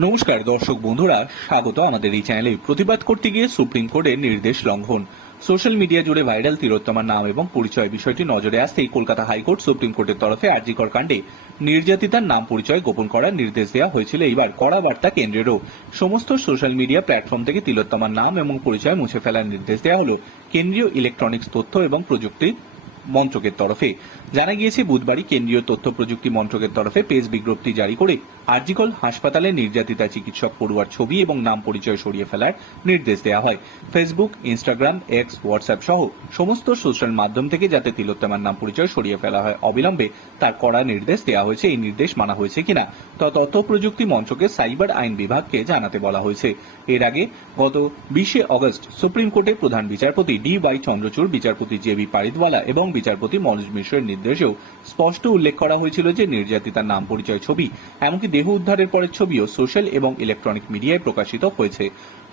নমস্কার, দর্শক বন্ধুরা, স্বাগত আমাদের এই চ্যানেলে। প্রতিবাদ করতে গিয়ে সুপ্রিম কোর্টের নির্দেশ লঙ্ঘন। সোশ্যাল মিডিয়া জুড়ে ভাইরাল তিলোত্তমার নাম এবং পরিচয় বিষয়টি নজরে আসতেই কলকাতা হাইকোর্ট সুপ্রিম কোর্টের তরফে আরজিকর কাণ্ডে নির্যাতিতার নাম পরিচয় গোপন করার নির্দেশ দেওয়া হয়েছিল এইবার কড়া বার্তা কেন্দ্রেরও। সমস্ত সোশ্যাল মিডিয়া প্ল্যাটফর্ম থেকে তিলোত্তমার নাম এবং পরিচয় মুছে ফেলার নির্দেশ দেওয়া হলো। কেন্দ্রীয় ইলেকট্রনিক্স তথ্য এবং প্রযুক্তি মন্ত্রকের তরফে। জানা গিয়েছে, বুধবারই কেন্দ্রীয় তথ্য প্রযুক্তি মন্ত্রকের তরফে পেজ বিজ্ঞপ্তি জারি করে আরজিকল হাসপাতালে নির্যাতিতা চিকিৎসক পড়ুয়ার ছবি এবং নাম পরিচয় সরিয়ে ফেলার নির্দেশ দেওয়া হয়। ফেসবুক, ইনস্টাগ্রাম এক্স হোয়াটসঅ্যাপ সহ সমস্ত সোশ্যাল মাধ্যম থেকে যাতে তিলোত্তমার নাম পরিচয় সরিয়ে ফেলা হয় অবিলম্বে, তার কড়া নির্দেশ দেওয়া হয়েছে। এই নির্দেশ মানা হয়েছে কিনা তা তথ্য প্রযুক্তি মন্ত্রকের সাইবার আইন বিভাগকে জানাতে বলা হয়েছে। এর আগে গত বিশে অগস্ট সুপ্রিম কোর্টের প্রধান বিচারপতি ডি ওয়াই চন্দ্রচূড়, বিচারপতি জে বি পারিদওয়ালা এবং বিচারপতি মনোজ মিশ্রের নির্দেশেও স্পষ্ট উল্লেখ করা হয়েছিল যে নির্যাতিতার নাম পরিচয় ছবি, এমনকি দেহ উদ্ধারের পরের ছবিও সোশ্যাল এবং ইলেকট্রনিক মিডিয়ায় প্রকাশিত হয়েছে।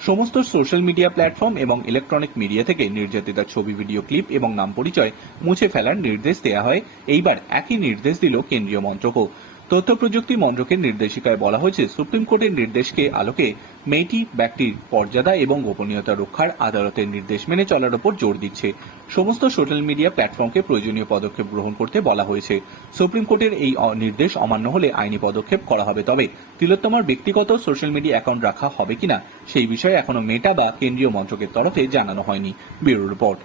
সমস্ত সোশ্যাল মিডিয়া প্ল্যাটফর্ম এবং ইলেকট্রনিক মিডিয়া থেকে নির্যাতিতার ছবি, ভিডিও, ক্লিপ এবং নাম পরিচয় মুছে ফেলার নির্দেশ দেওয়া হয়। এইবার একই নির্দেশ দিল কেন্দ্রীয় মন্ত্রকও। তথ্য প্রযুক্তি মন্ত্রকের নির্দেশিকায় বলা হয়েছে, সুপ্রিম কোর্টের নির্দেশকে আলোকে মেয়েটি ব্যক্তির মর্যাদা এবং গোপনীয়তা রক্ষার আদালতের নির্দেশ মেনে চলার উপর জোর দিচ্ছে। সমস্ত সোশ্যাল মিডিয়া প্ল্যাটফর্মকে প্রয়োজনীয় পদক্ষেপ গ্রহণ করতে বলা হয়েছে। সুপ্রিম কোর্টের এই নির্দেশ অমান্য হলে আইনি পদক্ষেপ করা হবে। তবে তিলোত্তমার ব্যক্তিগত সোশ্যাল মিডিয়া অ্যাকাউন্ট রাখা হবে কিনা সেই বিষয়ে এখনও মেটা বা কেন্দ্রীয় মন্ত্রকের তরফে জানানো হয়নি। Bureau report.